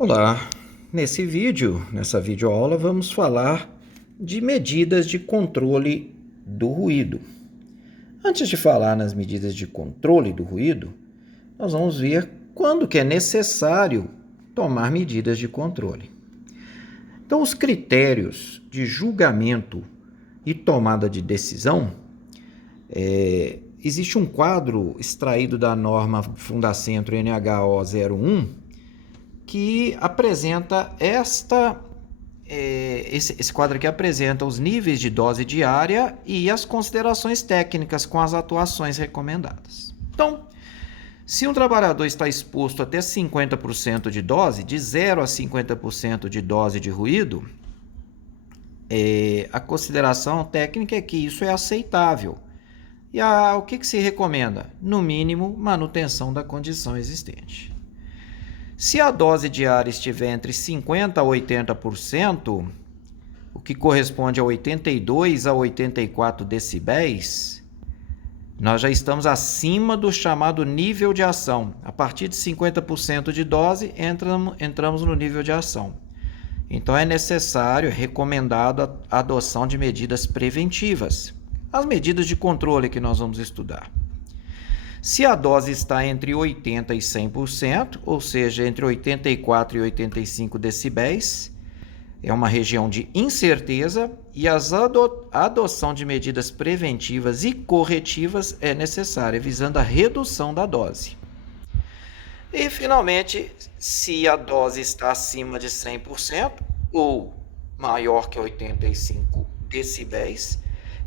Olá, nessa videoaula, vamos falar de medidas de controle do ruído. Antes de falar nas medidas de controle do ruído, nós vamos ver quando que é necessário tomar medidas de controle. Então, os critérios de julgamento e tomada de decisão, existe um quadro extraído da norma Fundacentro NHO 01, que apresenta esse quadro aqui apresenta os níveis de dose diária e as considerações técnicas com as atuações recomendadas. Então, se um trabalhador está exposto até 50% de dose, de 0 a 50% de dose de ruído, a consideração técnica é que isso é aceitável. E o que se recomenda? No mínimo, manutenção da condição existente. Se a dose diária estiver entre 50% a 80%, o que corresponde a 82 a 84 decibéis, nós já estamos acima do chamado nível de ação. A partir de 50% de dose, entramos no nível de ação. Então, é necessário, é recomendado a adoção de medidas preventivas. As medidas de controle que nós vamos estudar. Se a dose está entre 80% e 100%, ou seja, entre 84 e 85 decibéis, é uma região de incerteza e a adoção de medidas preventivas e corretivas é necessária, visando a redução da dose. E, finalmente, se a dose está acima de 100% ou maior que 85 decibéis,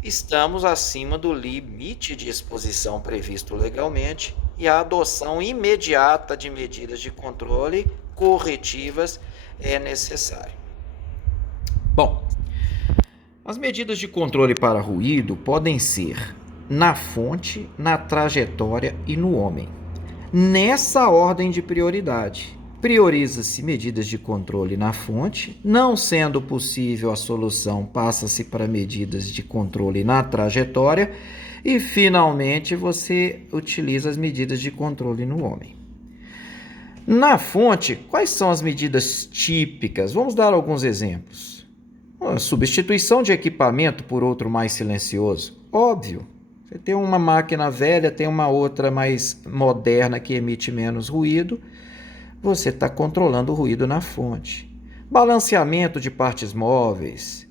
estamos acima do limite de exposição previsto legalmente e a adoção imediata de medidas de controle corretivas é necessária. Bom, as medidas de controle para ruído podem ser na fonte, na trajetória e no homem. Nessa ordem de prioridade. Prioriza-se medidas de controle na fonte, não sendo possível a solução, passa-se para medidas de controle na trajetória e, finalmente, você utiliza as medidas de controle no homem. Na fonte, quais são as medidas típicas? Vamos dar alguns exemplos. A substituição de equipamento por outro mais silencioso. Óbvio, você tem uma máquina velha, tem uma outra mais moderna que emite menos ruído, você está controlando o ruído na fonte. Balanceamento de partes móveis,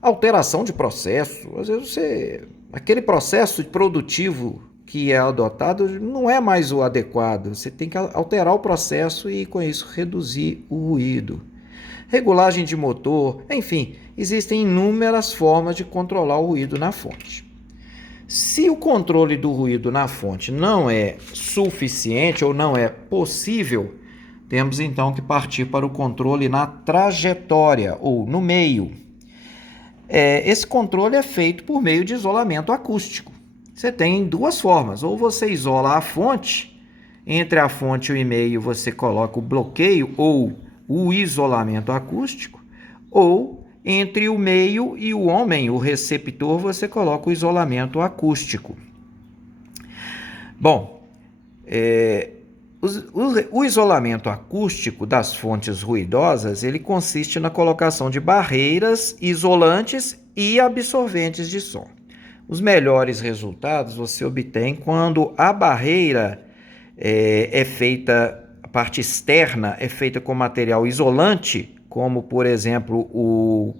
alteração de processo. Às vezes aquele processo produtivo que é adotado não é mais o adequado. Você tem que alterar o processo e, com isso, reduzir o ruído. Regulagem de motor, enfim, existem inúmeras formas de controlar o ruído na fonte. Se o controle do ruído na fonte não é suficiente ou não é possível, temos então que partir para o controle na trajetória ou no meio. Esse controle é feito por meio de isolamento acústico. Você tem duas formas, ou você isola a fonte, entre a fonte e o meio você coloca o bloqueio ou o isolamento acústico, ou entre o meio e o homem, o receptor, você coloca o isolamento acústico. Bom, o isolamento acústico das fontes ruidosas, ele consiste na colocação de barreiras isolantes e absorventes de som. Os melhores resultados você obtém quando a barreira é feita, a parte externa é feita com material isolante, como, por exemplo,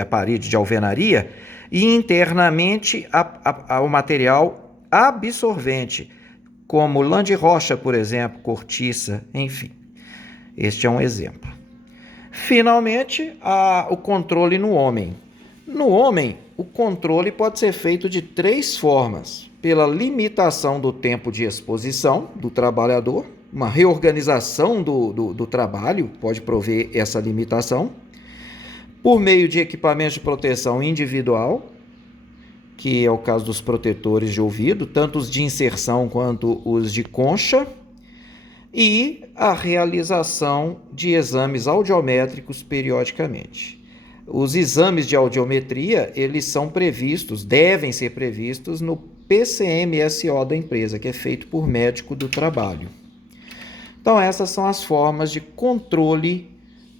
a parede de alvenaria, e internamente o material absorvente, como lã de rocha, por exemplo, cortiça, enfim. Este é um exemplo. Finalmente, o controle no homem. No homem, o controle pode ser feito de três formas: pela limitação do tempo de exposição do trabalhador, uma reorganização do trabalho pode prover essa limitação, por meio de equipamentos de proteção individual, que é o caso dos protetores de ouvido, tanto os de inserção quanto os de concha, e a realização de exames audiométricos periodicamente. Os exames de audiometria, eles são previstos, devem ser previstos no PCMSO da empresa, que é feito por médico do trabalho. Então, essas são as formas de controle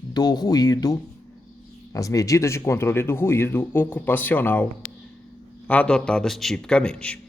do ruído, as medidas de controle do ruído ocupacional adotadas tipicamente.